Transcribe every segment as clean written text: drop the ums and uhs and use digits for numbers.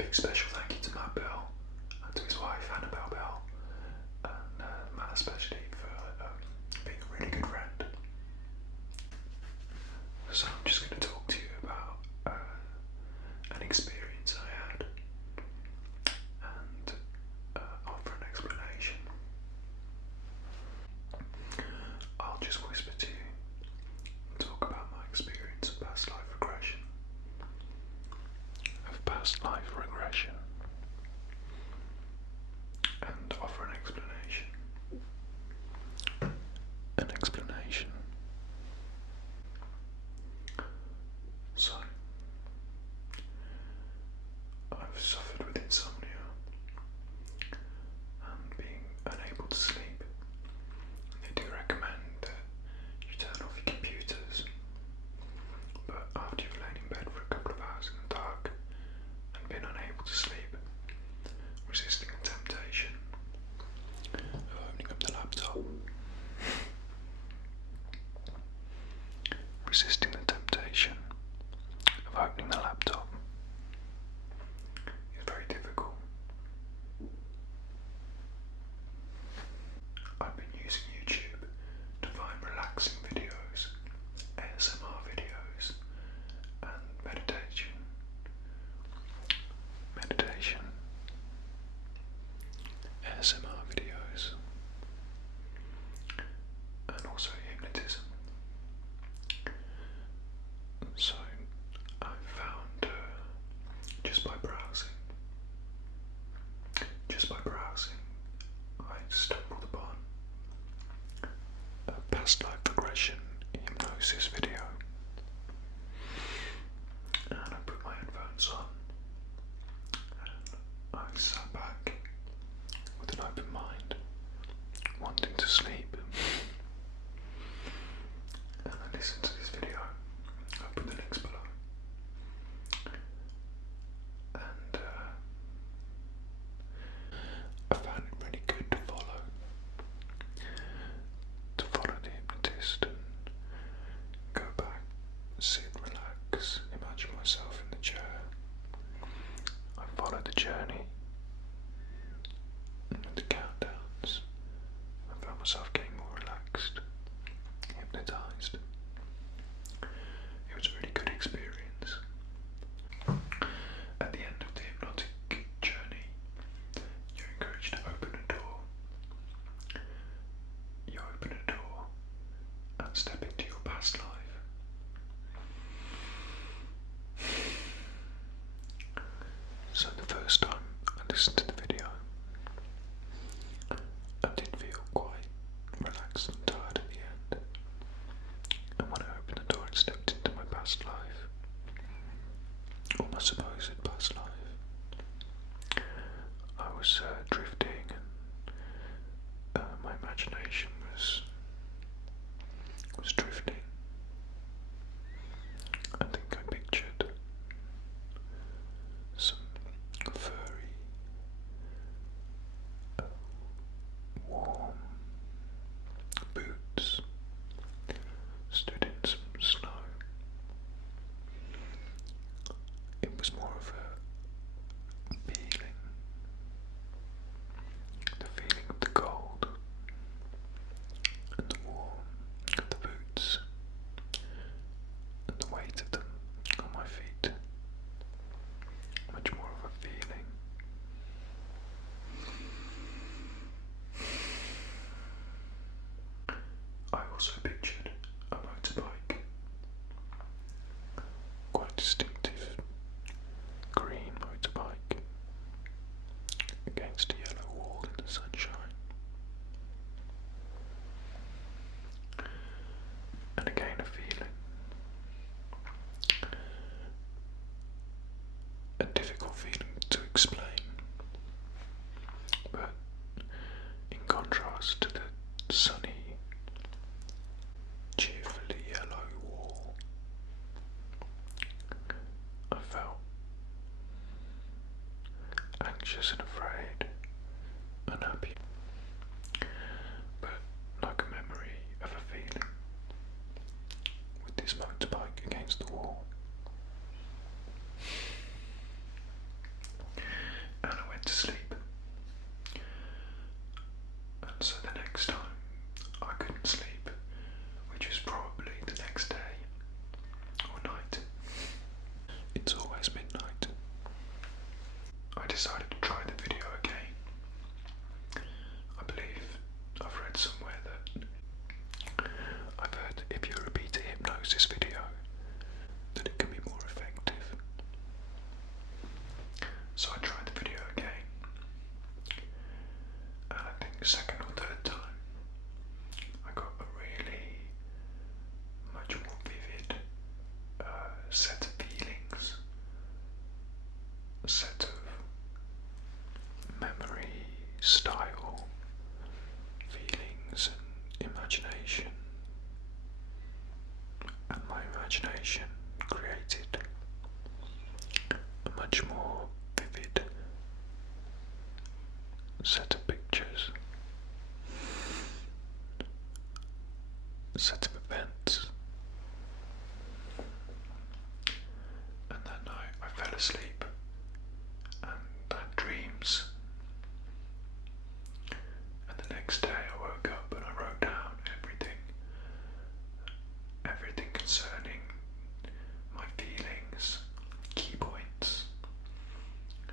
big special thank you to Matt Bell and to his wife Annabelle Bell, and Matt especially for being a really good friend. So I'm just going to talk to you about an experience I had and offer an explanation. I'll just whisper to you and talk about my experience of past life regression. And offer an explanation. So, I've suffered with insomnia and being unable to sleep. They do recommend that you turn off your computers, but after you've lain in bed for a couple of hours in the dark and been unable to sleep, resisting the temptation of opening up the laptop. Resisting the temptation of opening the laptop is very difficult. I've been using YouTube to find relaxing videos, ASMR videos, and meditation, ASMR videos, and also hypnotism. So I found just by browsing, I stumbled upon a past life regression hypnosis video, and I put my headphones on and I sat back with an open mind, wanting to sleep, and I listened to this video. I'll put the links below, and I found it really good to follow the hypnotist and go back, sit, relax, imagine myself in the chair. I followed the journey and the countdowns. I found myself getting more relaxed, hypnotised. It was a really good experience. At the end of the hypnotic journey, you're encouraged to open a door. You open a door and step into your past life. So the first time I listened to the video, I did feel quite relaxed and tired at the end. And when I opened the door and stepped into my past life, or my supposed past life, I was drifting, and my imagination was drifting. I think I pictured some furry, warm boots stood in some snow. It was more of a feeling, the feeling of the cold and the warmth of the boots and the weight of them on my feet. Much more of a feeling. I also pictured a motorbike, quite distinctive green motorbike against a yellow wall in the sunshine. And again a feeling, a difficult feeling to explain, but in contrast to the sunny, cheerfully yellow wall, I felt anxious and afraid, unhappy, but like a memory of a feeling with this motorbike against the wall. And so the next time I couldn't sleep, which was probably the next day or night. It's always midnight. I decided to try the video again. I believe I've read somewhere that I've heard if you repeat a hypnosis video that it can be more effective. So I tried the video again, and I think the second or third time I got a really much more vivid set of feelings, a set of memory style feelings and imagination, and my imagination created a much more vivid set of pictures, a set of events. And that night I fell asleep and had dreams. And the next day I woke up and I wrote down everything concerning my feelings, key points.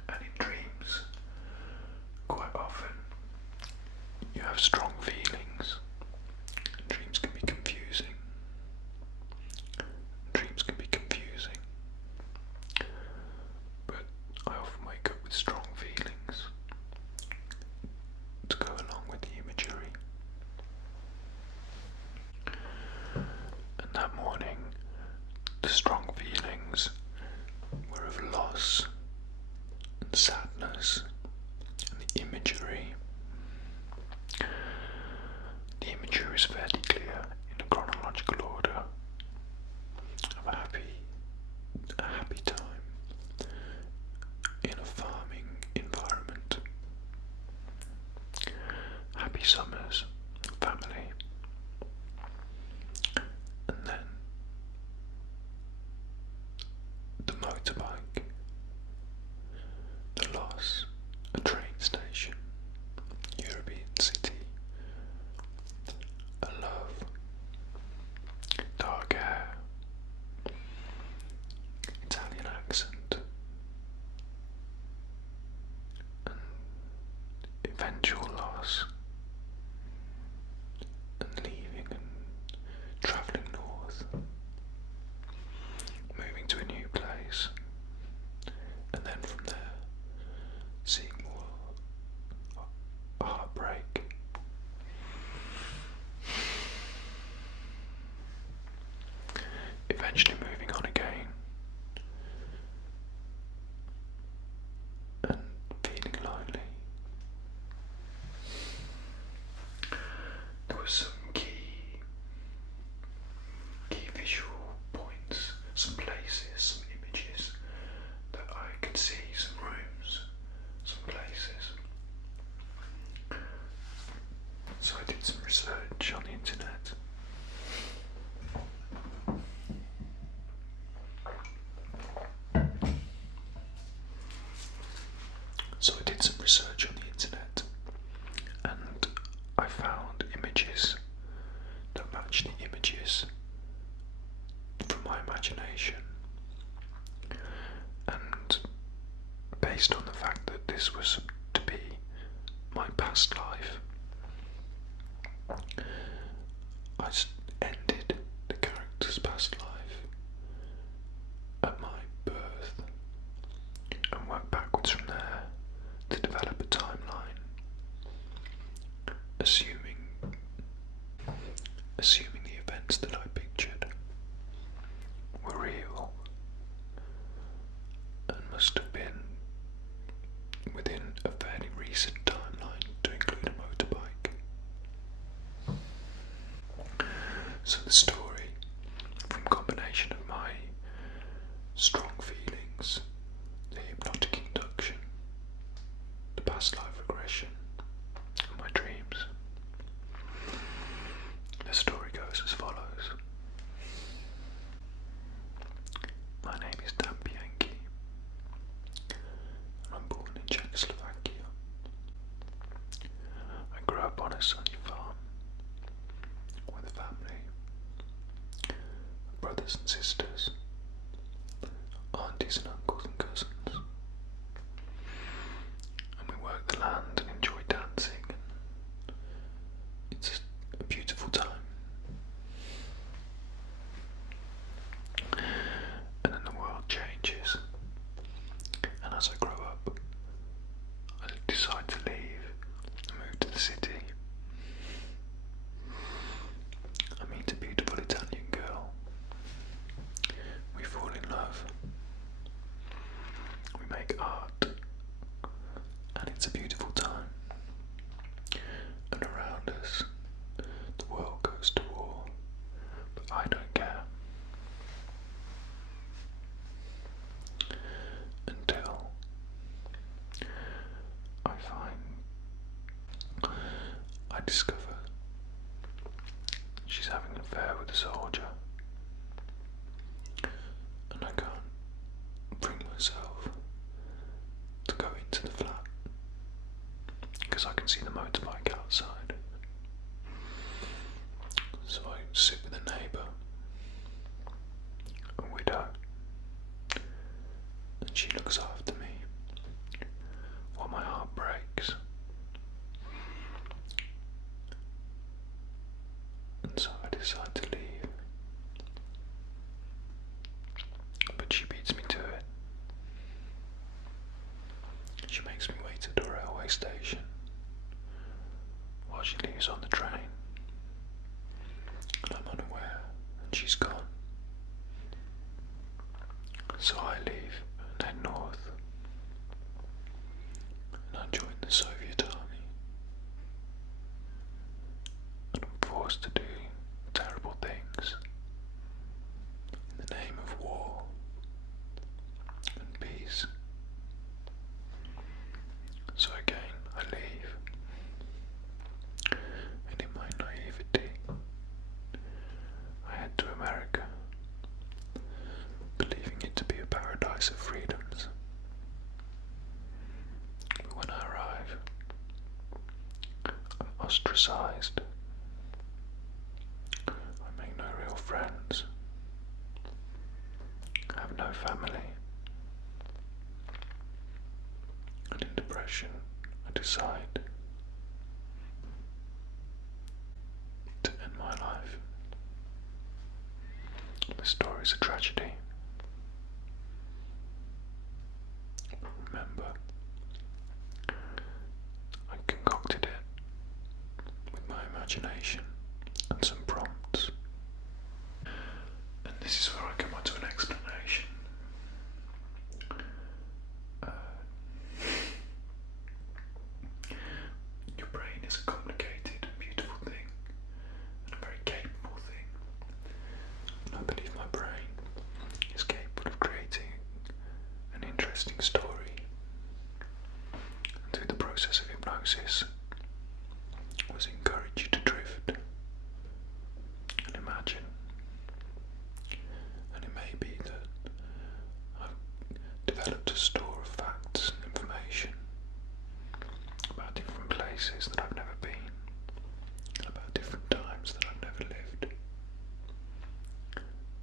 And in dreams, quite often, you have strong feelings. Dreams can be confusing. But I often wake up with strong feelings to go along with the imagery. And that morning, the strong feelings were of loss and sadness, and the imagery is fairly clear in a chronological order of a happy time in a farming environment, happy summers, family, and then the motorbike, the loss, a train station, European city, a love, dark hair, Italian accent, and eventual loss, and leaving and travelling north, moving to a new place, and then from there seeing more heartbreak, eventually moving on again and feeling lonely. There were some key visual points, some places, some images that I could see, some rooms, some places. So I did some research on the internet. And I found images that matched the images from my imagination. And based on the fact that this was to be my past life, I ended the character's past life at my birth and worked backwards from there to develop a timeline, assuming the events that I pictured were real and must have been within a fairly recent timeline to include a motorbike. So the story, from a combination of my strong feelings, the hypnotic induction, the past life regression, and my dreams, the story goes as follows. My name is Dan Bianchi, and I'm born in Czechoslovakia. I grew up on a make art, and it's a beautiful time. And around us, the world goes to war, but I don't care. Until I discover she's having an affair with a soldier, and I can't bring myself to go into the flat because I can see the motorbike outside. So I sit with a neighbour, a widow, and she looks after me while my heart breaks. And so I decide to leave, but she beats me to it. She makes me wait at a railway station while she leaves on the train, and I'm unaware, and she's gone. So I leave and head north, and I join the Soviet army, and I'm forced to do terrible things in the name of war and peace. So again I leave, and in my naivety I head to America, believing it to be a paradise of freedoms. But when I arrive, I'm ostracized. I make no real friends. I have no family. And in depression, I decide to end my life. The story's a tragedy. But remember, I concocted it with my imagination and some prompts. And this is where I come on to an explanation. Your brain is a complicated, beautiful thing, and a very capable thing. And I believe my brain is capable of creating an interesting story. And through the process of hypnosis, I was encouraged you to drift and imagine. And it may be that I've developed a store of facts and information about different places that I've never been, and about different times that I've never lived,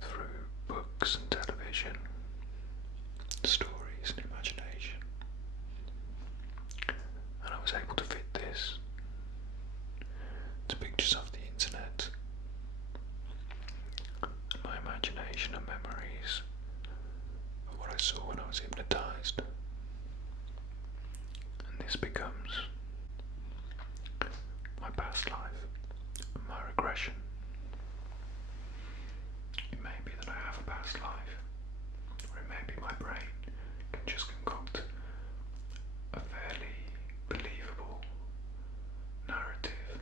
through books and television, stories and imagination. And I was able to fit this to pictures off the internet, and my imagination and memories of what I saw when I was hypnotized. And this becomes my past life and my regression. It may be that I have a past life, or it may be my brain can just concoct a fairly believable narrative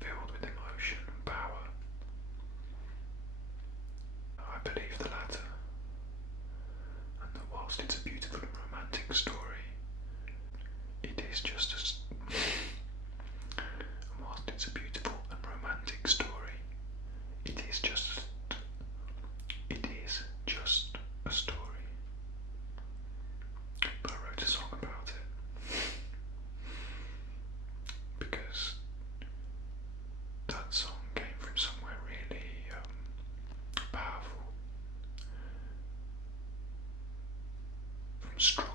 filled with emotion and power. I believe the latter, and that whilst it's a beautiful and romantic story, it is just and whilst it's a beautiful and romantic story, it is just a story. But I wrote a song about it because that song came from somewhere really powerful, from strong